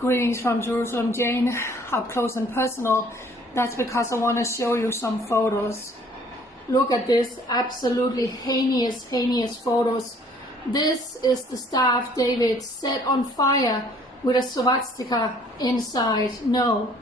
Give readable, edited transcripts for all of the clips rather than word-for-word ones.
Greetings from Jerusalem, Jane, up close and personal. That's because I want to show you some photos. Look at this, absolutely heinous photos. This is the Star of David set on fire with a swastika inside. No,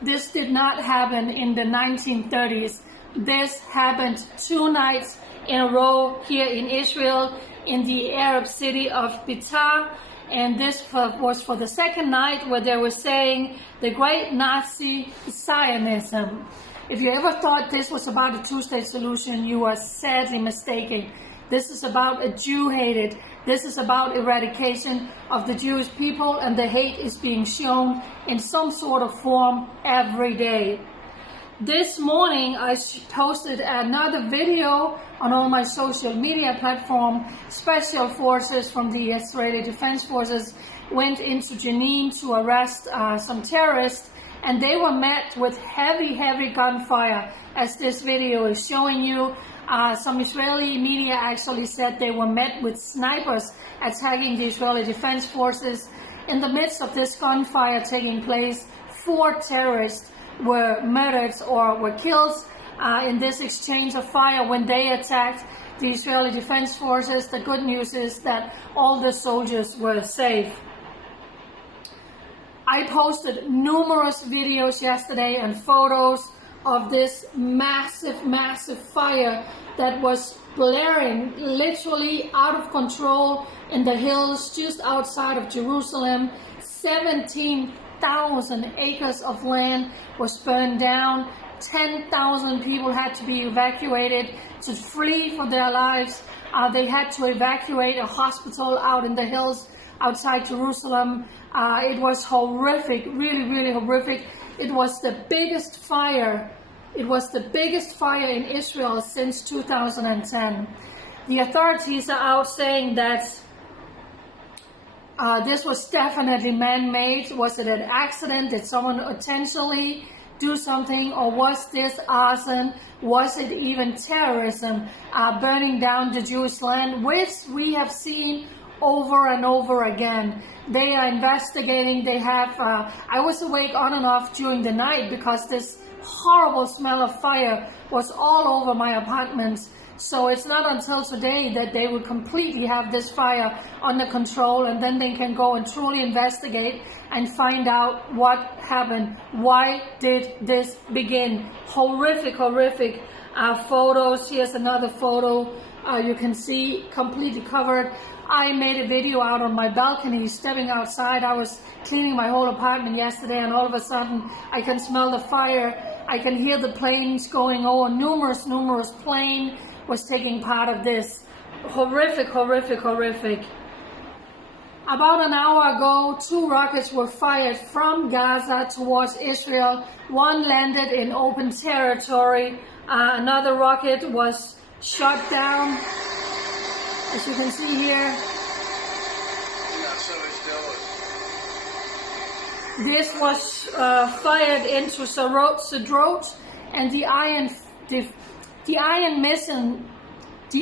this did not happen in the 1930s. This happened 2 nights in a row here in Israel, in the Arab city of Beitar. And this was for the second night where they were saying the great Nazi Zionism. If you ever thought this was about a two-state solution, you are sadly mistaken. This is about a Jew-hated. This is about eradication of the Jewish people, and the hate is being shown in some sort of form every day. This morning I posted another video on all my social media platforms. Special forces from the Israeli Defense Forces went into Jenin to arrest some terrorists, and they were met with heavy gunfire, as this video is showing you. Some Israeli media actually said they were met with snipers attacking the Israeli Defense Forces. In the midst of this gunfire taking place, 4 terrorists were murdered or were killed in this exchange of fire when they attacked the Israeli Defense Forces. The good news is that all the soldiers were safe. I posted numerous videos yesterday and photos of this massive fire that was blaring literally out of control in the hills just outside of Jerusalem. 17,000 acres of land was burned down. 10,000 people had to be evacuated to flee for their lives. They had to evacuate a hospital out in the hills outside Jerusalem. It was horrific, really horrific. It was the biggest fire. It was the biggest fire in Israel since 2010. The authorities are out saying that this was definitely man-made. Was it an accident? Did someone intentionally do something? Or was this arson? Was it even terrorism, burning down the Jewish land, which we have seen over and over again? They are investigating. They have, I was awake on and off during the night because this horrible smell of fire was all over my apartment. So it's not until today that they will completely have this fire under control, and then they can go and truly investigate and find out what happened. Why did this begin? Horrific photos. Here's another photo. You can see completely covered. I made a video out on my balcony, stepping outside. I was cleaning my whole apartment yesterday, and all of a sudden I can smell the fire. I can hear the planes going over. Numerous planes was taking part of this. Horrific. About an hour ago, 2 rockets were fired from Gaza towards Israel. One landed in open territory. Another rocket was shot down, as you can see here. This was fired into Sderot, and the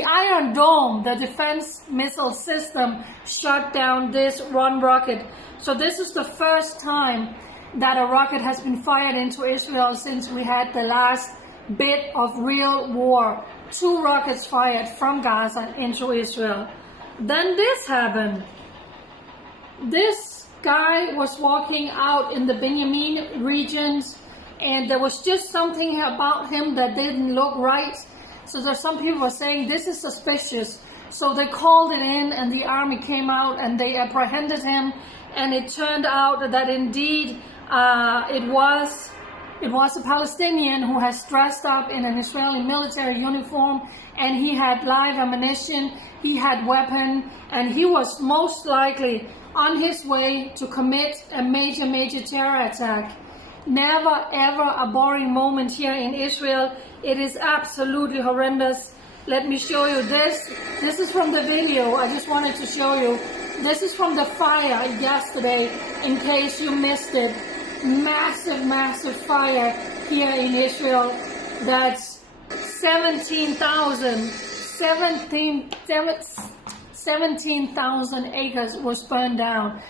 Iron Dome, the defense missile system, shot down this one rocket. So this is the first time that a rocket has been fired into Israel since we had the last bit of real war. 2 rockets fired from Gaza into Israel. Then this happened. This guy was walking out in the Benjamin regions, and there was just something about him that didn't look right. So there's some people were saying this is suspicious. So they called it in, and the army came out and they apprehended him. And it turned out that indeed it was a Palestinian who has dressed up in an Israeli military uniform, and he had live ammunition, he had weapon, and he was most likely on his way to commit a major terror attack. Never ever a boring moment here in Israel. It is absolutely horrendous. Let me show you this. This is from the video. I just wanted to show you. This is from the fire yesterday, in case you missed it. Massive fire here in Israel. That's 17,000 acres was burned down.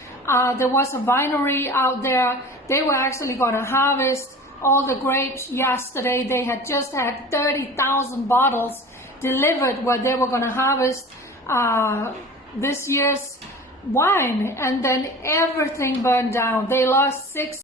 There was a winery out there. They were actually going to harvest all the grapes yesterday. They had just had 30,000 bottles delivered where they were going to harvest this year's wine, and then everything burned down. They lost 6